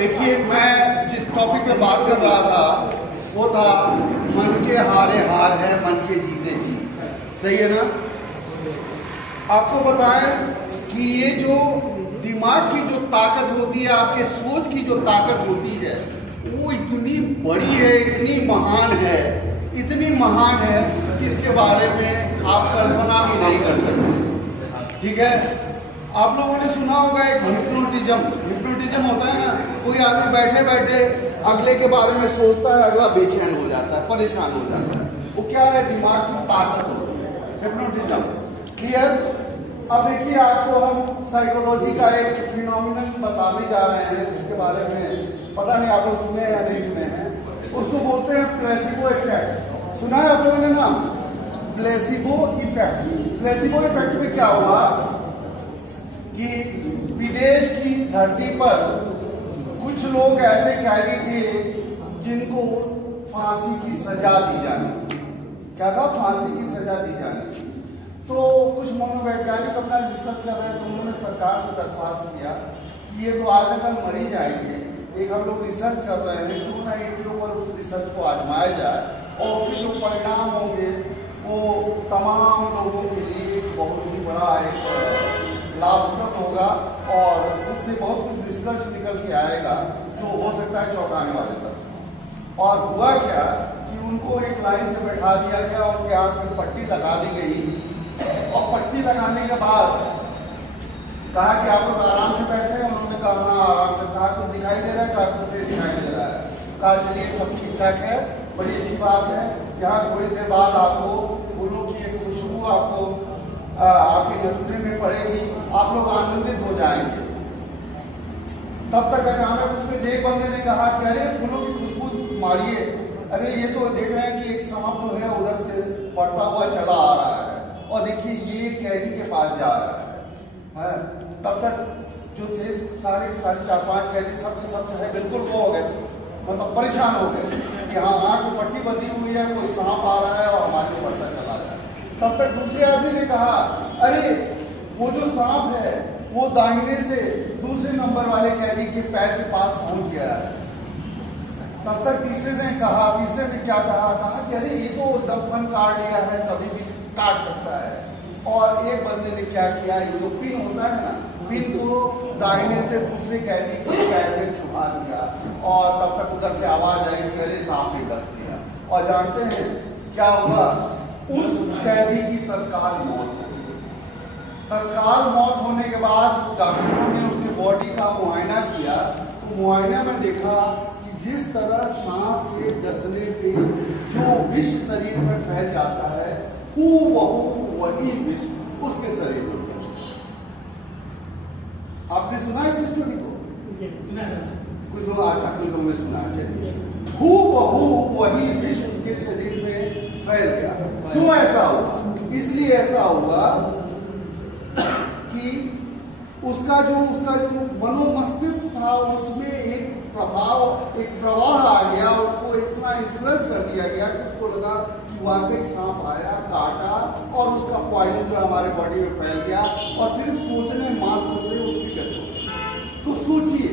देखिए, मैं जिस टॉपिक पे बात कर रहा था वो था मन के हारे हार है, मन के जीते जीत। सही है ना? आपको बताएं कि ये जो दिमाग की जो ताकत होती है, आपके सोच की जो ताकत होती है, वो इतनी बड़ी है, इतनी महान है, इतनी महान है कि इसके बारे में आप कल्पना भी नहीं कर सकते। ठीक है? आप लोगों ने सुना होगा एक हिप्नोटिज्म होता है ना। कोई आदमी बैठे बैठे अगले के बारे में सोचता है, अगला बेचैन हो जाता है, परेशान हो जाता है। वो क्या है? दिमाग की ताकत होती है, हिप्नोटिज्म। क्लियर? अब देखिए, आपको हम साइकोलॉजी का एक फिनोमिनन बताने जा रहे हैं, जिसके बारे में पता नहीं आप लोग सुने या नहीं सुने हैं। उसको बोलते हैं प्लेसिबो इफेक्ट। सुना है आप लोगों ने नाम? Placebo effect. प्लेसिबो इफेक्ट में क्या हुआ कि विदेश की धरती पर कुछ लोग ऐसे कैदी थे जिनको फांसी की सजा दी जानी थी। क्या था? फांसी की सजा दी जानी थी। तो कुछ मनोवैज्ञानिक अपना रिसर्च कर रहे थे, उन्होंने सरकार से दरख्वास्त किया कि ये तो आज कल मर ही जाएंगे, एक हम लोग रिसर्च कर रहे हैं, क्यों ना इनके ऊपर उस रिसर्च को आजमाया जाए और उसके जो परिणाम होंगे वो तमाम लोगों के लिए एक बहुत ही बड़ा एक लाभप्रद होगा और उससे बहुत कुछ निष्कर्ष निकल के आएगा जो हो सकता है चौंकाने वाले तक। और हुआ क्या कि उनको एक लाइन से बैठा दिया गया, उनके हाथ में पट्टी लगा दी गई और पट्टी लगाने के बाद कहा कि आप लोग आराम से बैठे हैं। उन्होंने कहा हाँ आराम से। कहा कुछ दिखाई दे रहा है? कहा कुछ दिखाई दे रहा है। कहा चलिए सब ठीक ठाक है, बड़ी अच्छी बात है। यहाँ थोड़ी देर बाद आपको फूलों की एक खुशबू आपको आपके नथुने में पड़ेगी, आप लोग आनंदित हो जाएंगे। तब तक अचानक उसमें से एक बंदे ने कहा कि अरे फूलों की खुशबू मारिए, अरे ये तो देख रहे हैं कि एक सांप जो है उधर से बढ़ता हुआ चला आ रहा है और देखिए ये कैदी के पास जा रहा है। तब तक जो थे सारे 4-5 कैदी सब के सब जो है बिल्कुल वो हो गए, मतलब परेशान हो गए कि हाँ आँख में पट्टी बंधी हुई है, कोई सांप आ रहा है और हमारे बढ़ता चला जाए। तब तक दूसरे आदमी ने कहा अरे वो जो सांप है वो दाहिने से दूसरे नंबर वाले कैदी के पैर के पास पहुंच गया है। तब तक तीसरे ने क्या कहा कि अरे ये तो दफन काट लिया है, कभी भी काट सकता है। और एक बंदे ने क्या किया, ये जो पिन होता है ना, पिन को दाहिने से दूसरे कैदी के पैर में छुपा दिया और तब तक उधर से आवाज आई कि अरे सांप ने डस दिया। और जानते हैं क्या हुआ? उस कैदी की तत्काल मौत हो गई। तत्काल मौत होने के बाद डॉक्टरों ने उसकी बॉडी का मुआयना किया तो मुआयने में देखा कि जिस तरह सांप के डसने पे जो विष शरीर में फैल जाता है, वही विष उसके शरीर में। आपने सुना इस स्टोरी को? कुछ लोग अच्छा, कुछ लोगों ने सुना। वही विष उसके शरीर में फैल गया। क्यों ऐसा हुआ? इसलिए ऐसा हुआ कि उसका जो मनोमस्तिष्क था उसमें एक प्रवाह आ गया, उसको इतना इन्फ्लुएंस कर दिया गया कि उसको लगा कि वाकई सांप आया, काटा और उसका पॉइजन जो हमारे बॉडी में फैल गया और सिर्फ सोचने मात्र से उसकी डेथ हो गई। तो सोचिए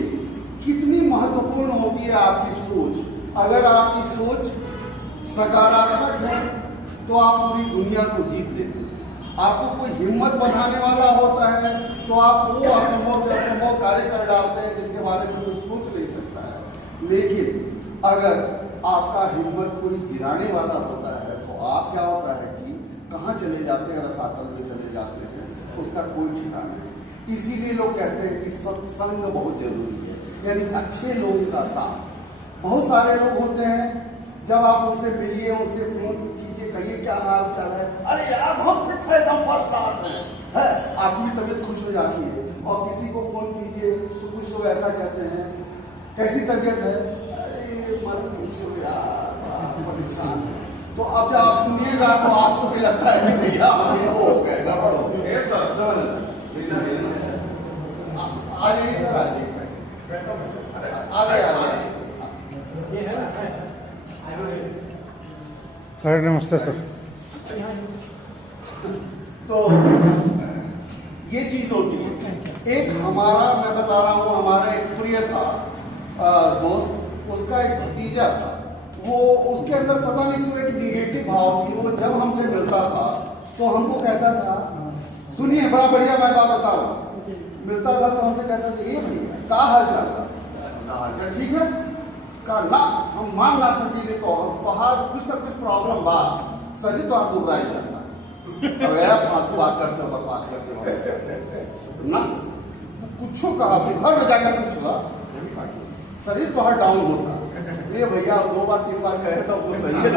कितनी महत्वपूर्ण होती है आपकी सोच। अगर आपकी सोच सकारात्मक है तो आप पूरी दुनिया को जीत लेते हैं। आपको कोई हिम्मत बनाने वाला होता है तो आप वो असंभव से असंभव कार्य कर डालते हैं जिसके बारे में कोई सोच नहीं सकता है। लेकिन अगर आपका हिम्मत कोई गिराने वाला होता है तो आप क्या होता है कि कहाँ चले जाते हैं, रसातल में चले जाते हैं, उसका कोई ठिकाना नहीं। इसीलिए लोग कहते हैं कि सत्संग बहुत जरूरी है, यानी अच्छे लोगों का साथ। बहुत सारे लोग होते हैं, जब आप उनसे मिलिए, उनसे फोन कीजिए, कहिए क्या हाल चाल है, अरे यार बहुत फिट है, एकदम फर्स्ट क्लास है, आपकी भी तबीयत खुश हो जाती है। और किसी को फोन कीजिए तो कुछ लोग ऐसा कहते हैं कैसी तबीयत है, अरे मत पूछो यार परेशान। तो अब जब आप सुनिएगा तो आपको भी लगता है कि भैया वो हो गए, गड़बड़ हो गए। आ जाइए सर, आ जाइए, सर नमस्ते सर। तो ये चीज होती है। एक हमारा, मैं बता रहा हूँ, हमारा एक प्रिय था दोस्त, उसका एक भतीजा था, वो उसके अंदर पता नहीं क्यों एक निगेटिव भाव थी। वो जब हमसे मिलता था तो हमको कहता था, सुनिए बड़ा बढ़िया मैं बात बता रहा हूँ, मिलता था तो हमसे कहता था ये भैया का हाल चाल का हाल चाल ठीक है का ना, हम मान ना सकी तो बाहर कुछ ना कुछ प्रॉब्लम बा, शरीर तो आप दूर रह जाता अब यार फालतू बात करते हो, बकवास करते हो ना, कुछ कहा अपने घर में जाकर पूछूंगा, शरीर तो हर डाउन होता ये भैया 2 बार 3 बार कहे तो वो सही है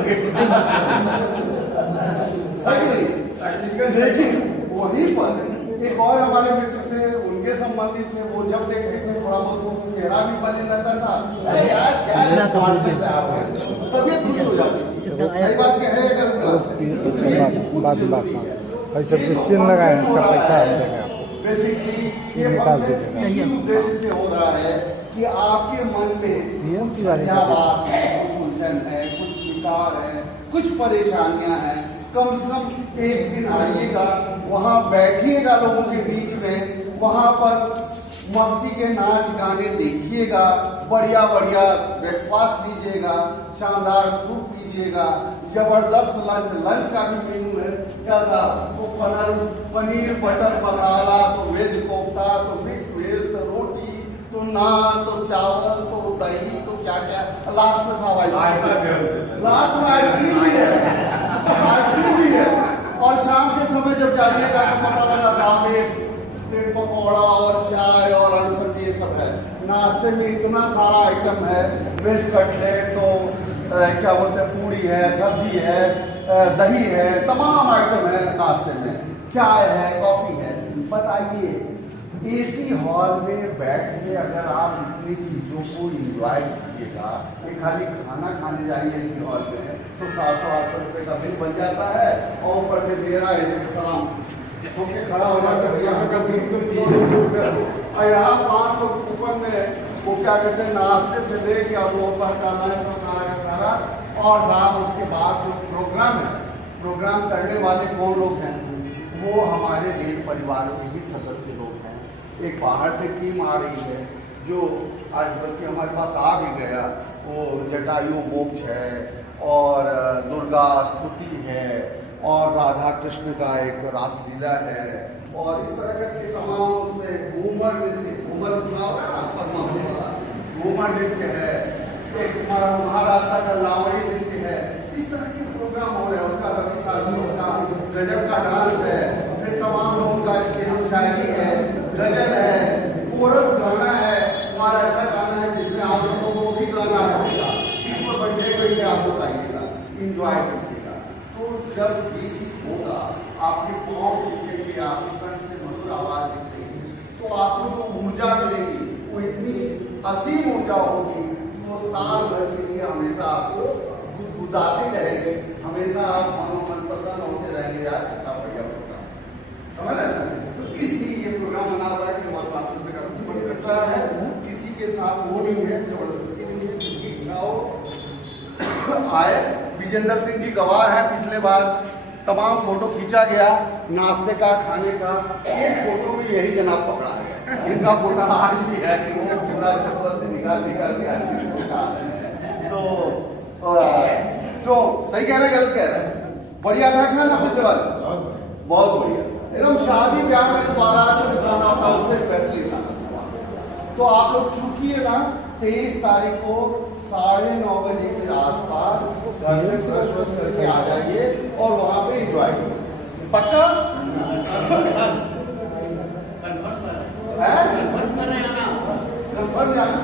सही नहीं। लेकिन वहीं पर एक और हमारे मित्र थे, उनके संबंधी थे, वो जब देखते थे थोड़ा बहुत वो चेहरा भी बने रहता था, अरे यार क्या है तबियत खुश हो जाती थी। सही बात क्या है गलत बात है, ऐसे चिन्ह लगाए इसका पैसा देंगे आपको, बेसिकली ये इसी उद्देश्य से हो रहा है कि आपके मन में कुछ बात है, कुछ उलझन है, कुछ विकार है, कुछ परेशानियां हैं, कम से कम एक दिन आइएगा, वहां बैठिएगा लोगों के बीच में, वहां पर मस्ती के नाच गाने देखिएगा, बढ़िया बढ़िया ब्रेकफास्ट लीजिएगा, शानदार सूप लीजिएगा, जबरदस्त लंच का भी मेनू है, कैसा तो पनीर बटर मसाला, तो वेज कोफ्ता, तो मिक्स वेज, तो रोटी, तो नान, तो चावल, तो दही, तो क्या क्या, लास्ट में सब आइसक्रीम, लास्ट में आइसक्रीम भी है, आइसक्रीम भी है। और शाम के समय जब जाइएगा तो पता लगा साहब प्लेट पकौड़ा और चाय और अनसन ये सब है। नाश्ते में इतना सारा आइटम है, वेज कटलेट, तो क्या बोलते हैं पूरी है, सब्जी है, दही है, तमाम आइटम है नाश्ते में, चाय है, कॉफी है। बताइए एसी हॉल में बैठ के अगर आप इतनी चीजों को इंजॉय कीजिएगा, खाली खाना खाने जाइए एसी हॉल में तो 700-800 रुपये का बिल बन जाता है, और ऊपर से दे रहा है ऐसे सलाम होके खड़ा हो जाता है, यहाँ 500 कूपन में वो क्या कहते हैं नाश्ते से लेके और दोपहर का लंच तो सारा का सारा, और साहब उसके बाद जो प्रोग्राम है, प्रोग्राम करने वाले कौन लोग हैं, वो हमारे रेल परिवार के ही सदस्य लोग हैं। एक बाहर से टीम आ रही है जो आज बल्कि हमारे पास आ भी गया, वो जटायु मोक्ष है और दुर्गा स्तुति है और राधा कृष्ण का एक रासलीला है, और इस तरह के तमाम उसमें घूमर नृत्य, घूमर घूमर नृत्य है, एक महाराष्ट्र का लावणी नृत्य है, इस तरह के प्रोग्राम हो रहे हैं। उसका रवि सारस्वत का गजब का डांस है, फिर तमाम लोगों का शेर शायरी है, गजल है, कोरस गाना है, हमारा ऐसा गाना है जिसमें आप लोगों को भी गाना पड़ेगा, सीट पर बैठे बैठे आप लोग आइएगा, इंजॉय करिएगा। तो जब ये चीज होगा, आपके पाँव दिखेंगे, आपके कंठ से मधुर आवाज निकलेगी, तो आपको जो ऊर्जा मिलेगी वो इतनी असीम ऊर्जा होगी कि वो साल भर के लिए हमेशा आपको गुदगुदाते रहेंगे, हमेशा आप मनपसंद होते रहेंगे, यार कितना बढ़िया प्रोग्राम, समझ रहे हैं। तो इसलिए ये प्रोग्राम बना हुआ है कि हमारे 500 रुपये का कूपन कट रहा है, किसी के साथ वो नहीं है, जबरदस्ती नहीं है, जिसकी इच्छा हो आए। विजेंद्र सिंह जी गवाह है, पिछले बार तमाम फोटो खींचा गया नाश्ते का, खाने का, एक फोटो में यही जनाब पकड़ा है, इनका फोटो आज भी है कि वो पूरा चप्पल से निकाल दिया तो सही कह रहे हैं गलत कह रहे हैं? बढ़िया था खाना पिछले बार, बहुत बढ़िया, एकदम शादी ब्याह में बारात में खाना होता है उससे बेहतरीन खाना। तो आप लोग चूकिए ना 23 तारीख को 9:30 बजे के आसपास घर से ब्रश व्रश करके आ जाइए और वहां पे इंजॉय करिए, पक्का कंफर्म जाना?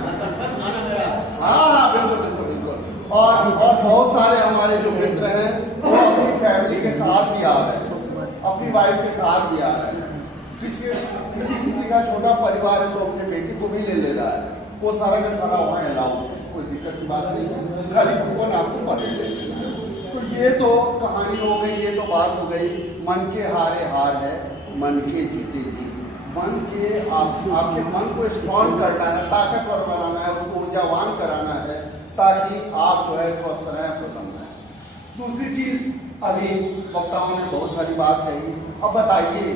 हाँ बिल्कुल बिल्कुल बिल्कुल। और बहुत सारे हमारे जो मित्र हैं वो अपनी फैमिली के साथ भी आ रहे हैं, अपनी वाइफ के साथ भी आ रहे हैं, किसी का छोटा परिवार है तो अपने बेटी को भी ले रहा है, वो सारा का सारा वहाँ अलाउ, कोई दिक्कत की बात नहीं है, खाली कूपन आपको पढ़ ले लेना। तो ये तो कहानी हो गई, ये तो बात हो गई, मन के हारे हार है, मन के जीते जीत। मन के आपके मन को स्ट्रॉन्ग करना है, ताकतवर बनाना है, उसको ऊर्जावान कराना है, ताकि आप जो है स्वस्थ रहें, प्रसन्न रहें। दूसरी चीज, अभी वक्ताओं ने बहुत सारी बात कही, अब बताइए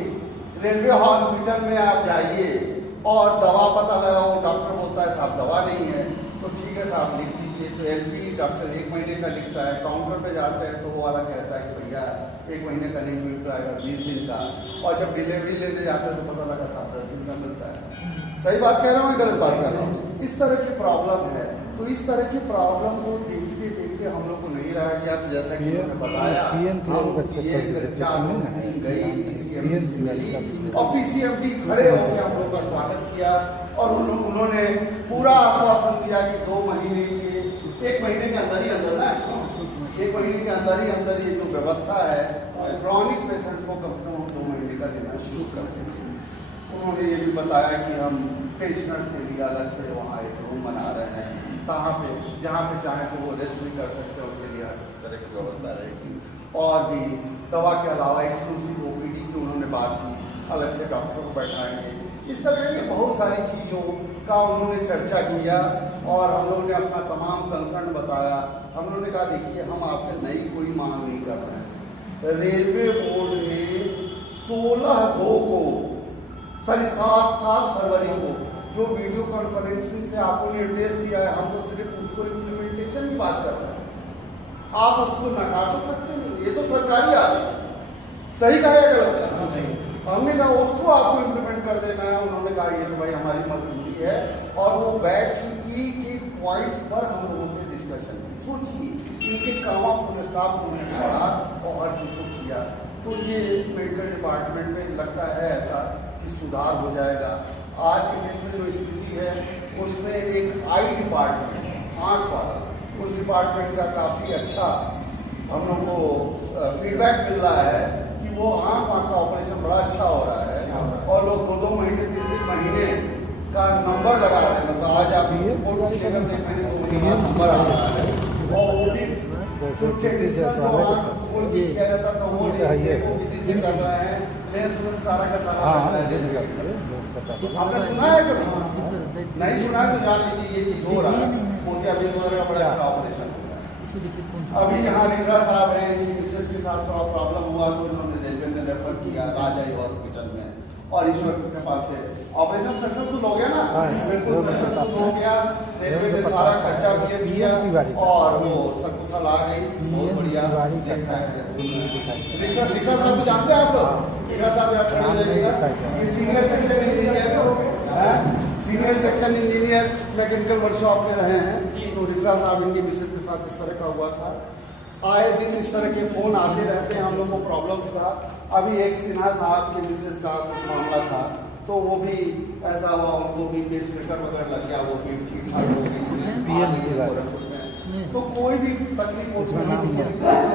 रेलवे हॉस्पिटल में आप जाइए और दवा पता लगाओ, डॉक्टर होता है साहब दवा नहीं है, तो ठीक है साहब लिख दीजिए। तो एलपी डॉक्टर 1 महीने का लिखता है, काउंटर पे जाते हैं तो वो वाला कहता है कि भैया 1 महीने का नहीं मिल पाएगा, 20 दिन का। और जब डिलीवरी लेने जाते हैं तो पता लगा साहब 10 दिन का मिलता है। सही बात कह रहा हूँ, गलत बात कर रहा हूँ? इस तरह की प्रॉब्लम है। तो इस तरह की प्रॉब्लम को देखते देखते हम लोग को नहीं रहा कि आप जैसा कि मैंने बताया, और पीसीएमडी खड़े होकर हम लोग का स्वागत किया और उन्होंने पूरा आश्वासन दिया कि 2 महीने के 1 महीने के अंदर ही अंदर ना 1 महीने के अंदर ही ये जो व्यवस्था है क्रॉनिक पेशेंट को कम से कम 2 महीने का देना शुरू कर देंगे। उन्होंने ये भी बताया कि हम पेंशनर्स के लिए अलग से वहाँ एक रूम बना रहे हैं, जहाँ पे चाहे तो वो रेस्ट भी कर सकते हैं, उनके लिए हर तरह की व्यवस्था रहेगी। और भी दवा के अलावा एक्सक्लूसिव ओपीडी की उन्होंने बात की, अलग से डॉक्टर को बैठाएंगे। इस तरह की बहुत सारी चीज़ों का उन्होंने चर्चा किया और हम लोगों ने अपना तमाम कंसर्न बताया। हम लोगों ने कहा देखिए हम आपसे नई कोई मांग नहीं कर रहे हैं। रेलवे बोर्ड ने 16/2 को 7 फरवरी को जो वीडियो कॉन्फ्रेंसिंग से आपको निर्देश दिया है, हम तो सिर्फ उसको इम्प्लीमेंटेशन की बात कर रहे हैं। आप उसको नकार तो सकते नहीं, ये तो सरकारी आदेश है। सही कहा या गलत कहा? हमने कहा उसको आपको इम्प्लीमेंट कर देना है। उन्होंने कहा ये तो भाई हमारी मजबूरी है। और वो बैठ के एक पॉइंट पर हम लोगों से डिस्कशन की। सोचिए एक कामा पूरे स्टाफ उन्होंने पढ़ा और हर चीज को किया। तो ये मेडिकल डिपार्टमेंट में लगता है ऐसा कि सुधार हो जाएगा। आज के डेट में जो स्थिति है उसमें एक आई डिपार्टमेंट आँख वाला उस डिपार्टमेंट का काफ़ी अच्छा हम लोग को फीडबैक मिल रहा है कि वो आँख का ऑपरेशन बड़ा अच्छा हो रहा है और लोग 2-2 महीने 3-3 महीने का नंबर लगा रहे हैं। मतलब आज आप ये फोटो लेकर देखेंगे तो महीने नंबर आ रहा है और वो भी किया जाता था वो कर रहा है। सारा का सारा आपने सुना है कभी? नहीं सुना है तो जान लीजिए ये चीज हो रहा है। मोतियाबिंद वगैरह का बड़ा अच्छा ऑपरेशन हो रहा है। अभी यहाँ रिंद्रा साहब हैं, इनकी मिसेज के साथ थोड़ा प्रॉब्लम हुआ तो उन्होंने रेलवे में रेफर किया राजाई हॉस्पिटल में और ईश्वर के पास से ऑपरेशन सक्सेसफुल हो गया ना, बिल्कुल सक्सेसफुल हो गया। रेलवे ने सारा खर्चा भी दिया और वो सकुशल आ गई। बहुत बढ़िया देखना है। रिक्का साहब को जानते हैं आप लोग? रिक्का साहब ये senior section engineer senior section engineer mechanical workshop में रहे हैं। तो रिक्का साहब इनकी मिसेज के साथ इस तरह का हुआ था। आए दिन इस तरह के फोन आते रहते हैं, हम लोग को प्रॉब्लम्स था। अभी एक सिन्हा साहब की मिसेज का कुछ मामला था तो वो भी ऐसा हुआ, उनको भी पेसमेकर वगैरह लग गया, वो भी ठीक ठाक हो गई। तो कोई भी तकलीफ उसमें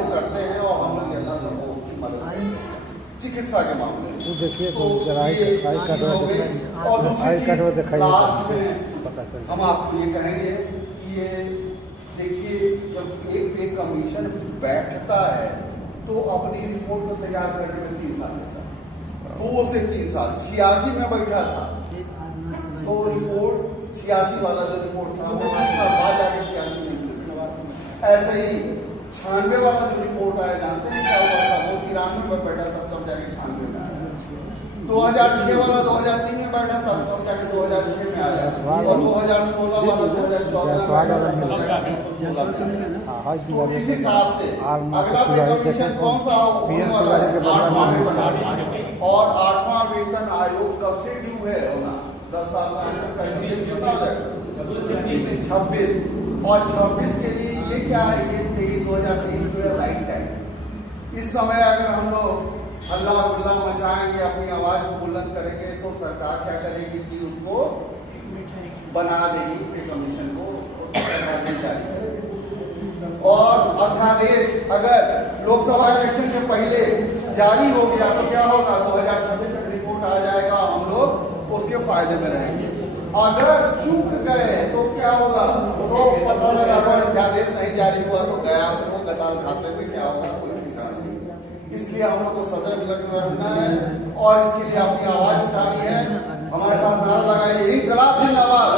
करते हैं और हम लोग अल्लाह उसकी मदद करते हैं चिकित्सा के मामले में। तो देखिए तो और दूसरी लास्ट में हम आपको ये कहेंगे कि ये देखिए जब एक पे कमीशन बैठता है तो अपनी रिपोर्ट को तैयार करने में 3 साल लगता है। 2 से 3 साल 86 में बैठा था तो रिपोर्ट 86 वाला जो रिपोर्ट था वो 3 साल बाद जाके 86 में। ऐसे ही 96 वाला जो रिपोर्ट आया जानते हैं क्या हुआ था? वो 93 में बैठा था तब जाके 96 में आया। 2006 वाला 2003 में बैठा था तब जाके 2006 में आया और 2016 वाला 2014 में। तो इस हिसाब से अगला पे कमीशन कौन सा होने वाला है? 8वां वेतन और 8वां वेतन आयोग कब से ड्यू है होना? 10 साल का अंतर कहीं चुना जाएगा 26 और 26 के लिए ये क्या है? ये 2023 जो है राइट टाइम। इस समय अगर हम लोग हल्ला गुल्ला मचाएंगे, अपनी आवाज को बुलंद करेंगे तो सरकार क्या करेगी कि उसको बना देगी पे कमीशन को और अध्यादेश अगर लोकसभा इलेक्शन से पहले जारी हो गया तो क्या होगा? 2026 तक रिपोर्ट आ जाएगा, हम लोग उसके फायदे में रहेंगे। अगर चूक गए तो क्या होगा? तो पता लगा अगर अध्यादेश नहीं जारी हुआ तो गया वो गदाल खाते में क्या होगा? कोई ठिकाना नहीं। इसलिए हम लोग को सजग रहना है और इसके लिए अपनी आवाज उठानी है। हमारे साथ नारा लगाइए, इंकलाब जिंदाबाद।